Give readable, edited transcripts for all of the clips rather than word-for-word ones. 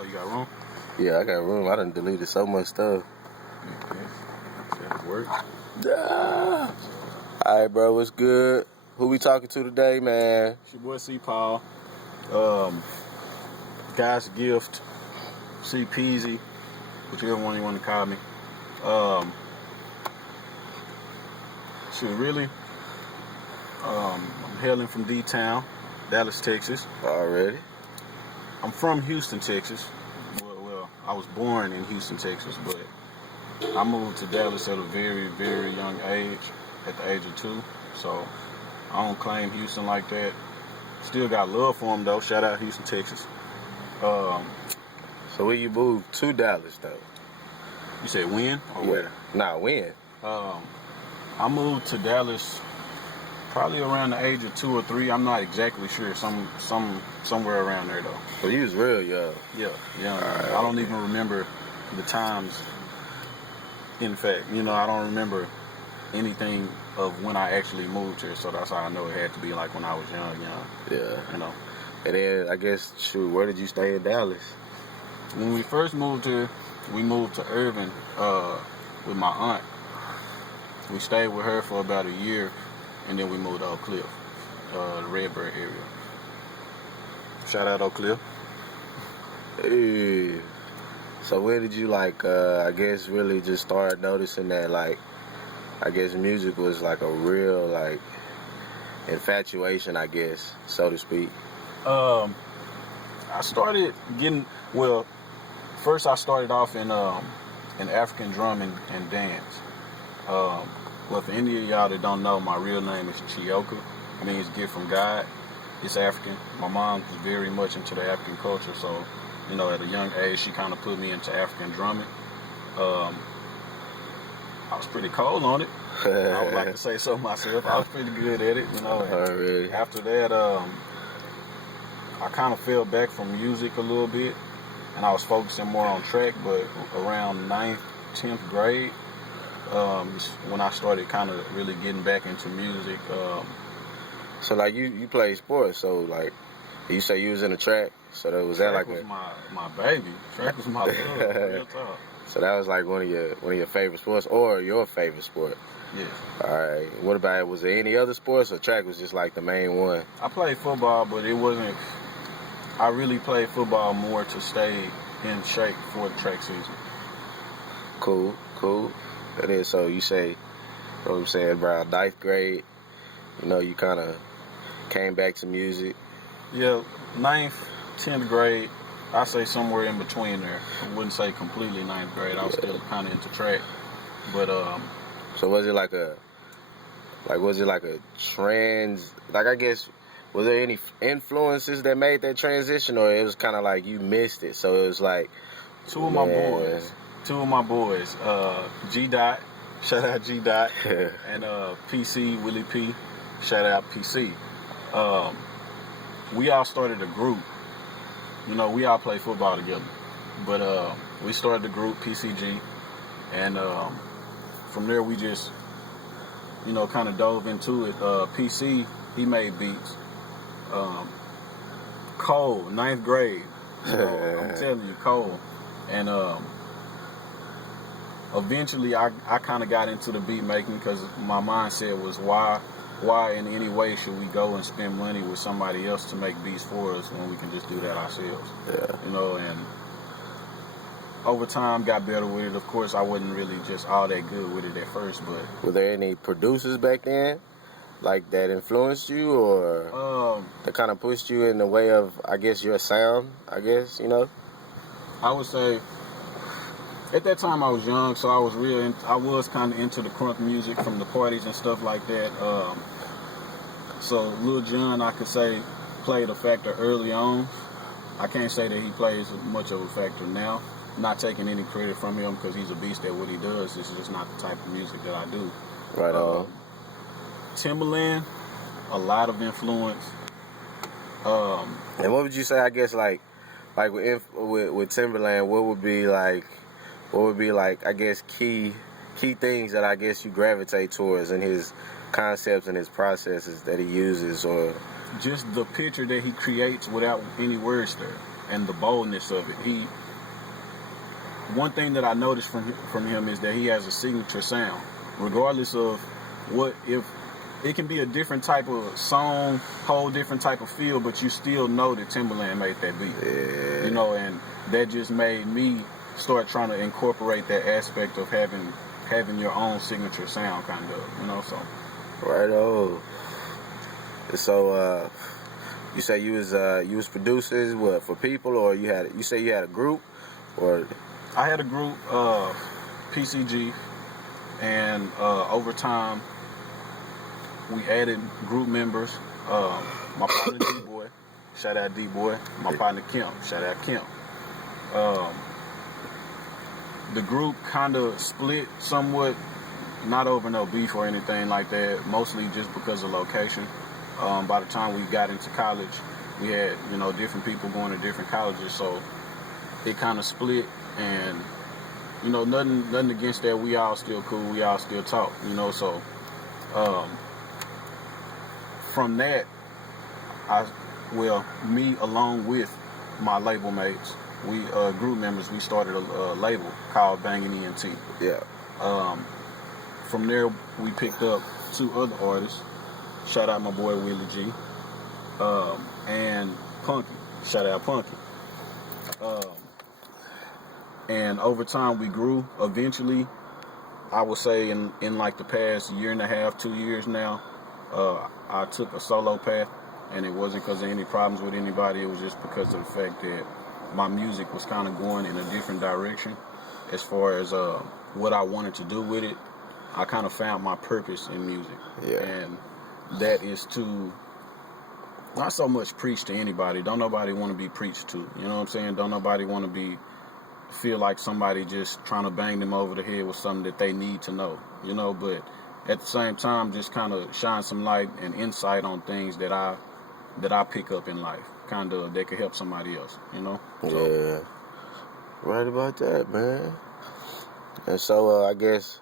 Oh, you got room? Yeah, I got room. I done deleted so much stuff. Okay. That work. All right, bro. What's good? Who we talking to today, man? It's your boy C. Paul. God's gift. C. Peasy. Whichever one you want to call me. I'm hailing from D-Town, Dallas, Texas. Already? I'm from Houston, Texas. Well, I was born in Houston, Texas, but I moved to Dallas at a very, very young age, at the age of 2. So I don't claim Houston like that. Still got love for them though. Shout out Houston, Texas. So when you moved to Dallas, though? You said when or where? Nah, when? I moved to Dallas probably around the age of 2 or 3. I'm not exactly sure. Somewhere around there though. So you was real young. Yeah. Right. I don't even remember the times. In fact, I don't remember anything of when I actually moved here. So that's how I know it had to be like when I was young. Yeah. And then I guess, shoot, where did you stay in Dallas? When we first moved here, we moved to Irvin with my aunt. We stayed with her for about a year, and then we moved to Oak Cliff, the Redbird area. Shout out Oak Cliff. Hey. So where did you I guess really just start noticing that I guess music was like a real infatuation, I guess, so to speak? I started getting, first I started off in African drum and dance. For any of y'all that don't know, my real name is Chioka. It means gift from God. It's African. My mom was very much into the African culture, so at a young age she kind of put me into African drumming. I was pretty cold on it. I would like to say so myself. I was pretty good at it, Really? After that, I kind of fell back from music a little bit, and I was focusing more on track. But around 9th, 10th grade, when I started kind of really getting back into music. So you play sports, so you say you was in the track, so that was my baby. Track was my love, real talk. So that was like one of your favorite sports, or your favorite sport? Yeah. All right. What about it? Was there any other sports, or track was just like the main one? I played football, but it wasn't. I really played football more to stay in shape for the track season. Cool. That is. So you say, what I'm saying, around 9th grade, you kind of came back to music. Yeah, 9th, 10th grade, I say somewhere in between there. I wouldn't say completely 9th grade. I was still kind of into track, but So was it like a trans? I guess, was there any influences that made that transition, or it was kind of like you missed it? So it was like two of my boys, G Dot, shout out G Dot, and PC Willie P, shout out PC. We all started a group. We all play football together, but we started the group PCG, and from there we just kind of dove into it. PC, he made beats. Cole, 9th grade. I'm telling you, Cole. And eventually I kind of got into the beat making because my mindset was why in any way should we go and spend money with somebody else to make beats for us when we can just do that ourselves? Yeah. And over time got better with it. Of course, I wasn't really just all that good with it at first, but... Were there any producers back then that influenced you, or that kind of pushed you in the way of, I guess, your sound, I guess, I would say at that time I was young, so I was kind of into the crunk music from the parties and stuff like that. So Lil Jon, I could say, played a factor early on. I can't say that he plays much of a factor now. I'm not taking any credit from him because he's a beast at what he does. It's just not the type of music that I do. Right on. Timbaland, a lot of influence. And what would you say, I guess, with Timbaland, what would be I guess key things that I guess you gravitate towards in his concepts and his processes that he uses, or just the picture that he creates without any words there. and the boldness of it. One thing that I noticed from him is that he has a signature sound, regardless of if it can be a different type of song, whole different type of feel, but you still know that Timberland made that beat. Yeah. You know, and that just made me start trying to incorporate that aspect of having your own signature sound, kind of, you know. So right on. So you say you was producers what for people, or you say you had a group, or I had a group, PCG, and over time we added group members. My partner D-Boy, shout out D-Boy. My partner Kim, shout out Kim. The group kind of split somewhat, not over no beef or anything like that, mostly just because of location. By the time we got into college, we had, you know, different people going to different colleges, so it kind of split. And, you know, nothing against that. We all still cool. We all still talk, you know. So from that, me along with my label mates, we group members, we started a label called Bangin' ENT. Yeah. From there, we picked up 2 other artists. Shout out my boy Willie G. And Punky. Shout out Punky. And over time, we grew. Eventually, I would say in like the past year and a half, 2 years now, I took a solo path, and it wasn't because of any problems with anybody. It was just because of the fact that my music was kind of going in a different direction as far as what I wanted to do with it. I kind of found my purpose in music. Yeah. And that is to not so much preach to anybody. Don't nobody want to be preached to. You know what I'm saying? Don't nobody want to feel like somebody just trying to bang them over the head with something that they need to know. You know, but at the same time, just kind of shine some light and insight on things that I pick up in life, kind of that could help somebody else. You know? Yeah. Right about that, man. And so I guess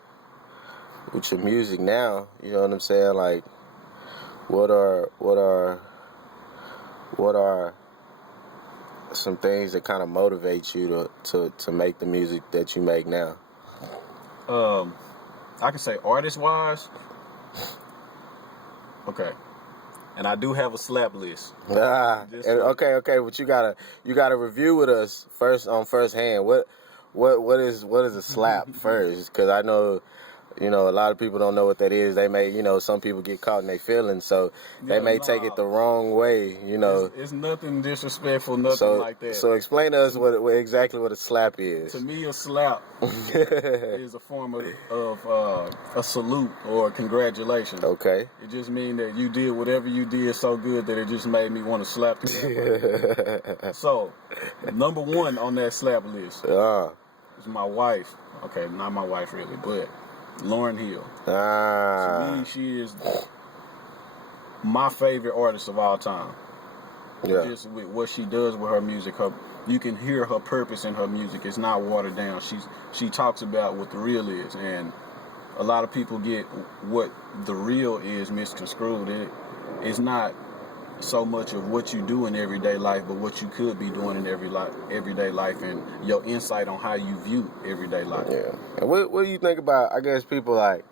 with your music now, you know what I'm saying? Like, what are some things that kind of motivate you to make the music that you make now? I can say artist-wise, okay. And I do have a slap list. Okay, but you gotta review with us first on first hand. What is a slap first? Because I know, you know, a lot of people don't know what that is. They may, you know, some people get caught in their feelings, so they may take it the wrong way, you know. It's nothing disrespectful, nothing like that. So explain to us exactly what a slap is. To me, a slap is a form of a salute or a congratulations. Okay. It just means that you did whatever you did so good that it just made me want to slap you. So, number 1 on that slap list is my wife. Okay, not my wife really, but Lauryn Hill. To me, she is my favorite artist of all time. Yeah. Just with what she does with her music, you can hear her purpose in her music. It's not watered down. She talks about what the real is, and a lot of people get what the real is misconstrued. It's not so much of what you do in everyday life, but what you could be doing in everyday life, and your insight on how you view everyday life. Yeah. And what do you think about, I guess, people like,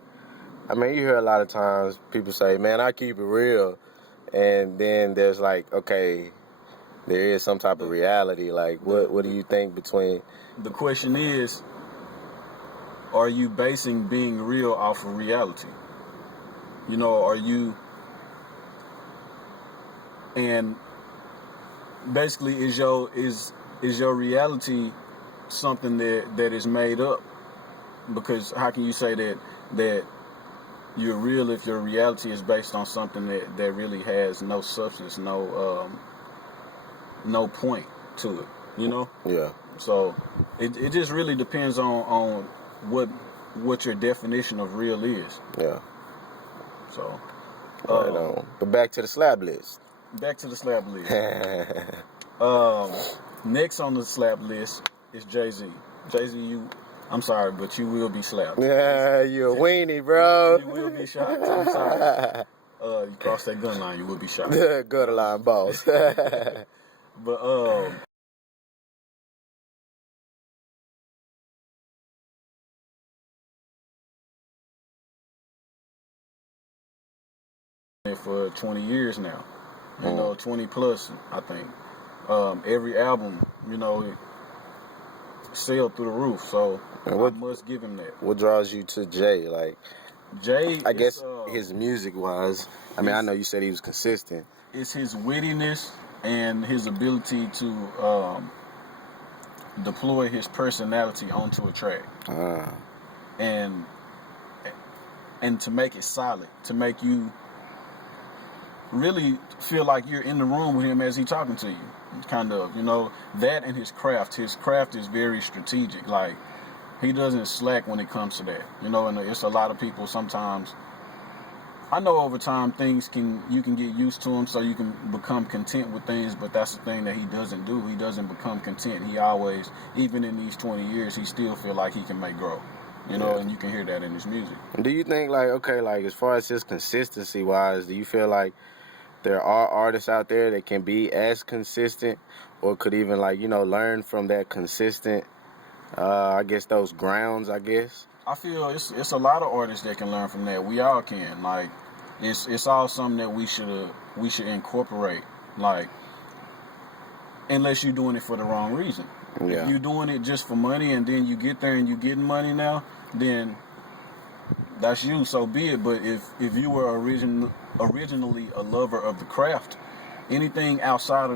I mean, you hear a lot of times people say, man, I keep it real. And then there's like, okay, there is some type of reality. Like, what do you think between? The question is, are you basing being real off of reality? You know, are you... And basically, is your reality something that is made up? Because how can you say that you're real if your reality is based on something that really has no substance, no point to it? You know? Yeah. So it just really depends on what your definition of real is. Yeah. So. Right on. But back to the slab list. Back to the slab list. Next on the slab list is Jay-Z. Jay-Z, I'm sorry, but you will be slapped. Yeah, you're a weenie, bro. You will be shot. I'm sorry. You cross that gun line, you will be shot. Gun line boss. But it for 20 years now. You know, 20 plus, I think. Every album, you know, sailed through the roof. So I must give him that. What draws you to Jay? Like, Jay, I guess his music wise. I mean, I know you said he was consistent. It's his wittiness and his ability to deploy his personality onto a track, and to make it solid, to make you really feel like you're in the room with him as he's talking to you. It's kind of, you know, that and his craft. His craft is very strategic. Like, he doesn't slack when it comes to that. You know, and it's a lot of people sometimes. I know over time you can get used to them, so you can become content with things, but that's the thing that he doesn't do. He doesn't become content. He always, even in these 20 years, he still feel like he can make grow. You know, and you can hear that in his music. Do you think, like, okay, like, as far as his consistency wise, do you feel like there are artists out there that can be as consistent, or could even, like, you know, learn from that consistent, I guess, those grounds, I guess? I feel it's a lot of artists that can learn from that. We all can. Like, it's all something that we should incorporate. Like, unless you're doing it for the wrong reason. Yeah. If you're doing it just for money and then you get there and you're getting money now, then that's you, so be it. But if you were originally a lover of the craft, anything outside of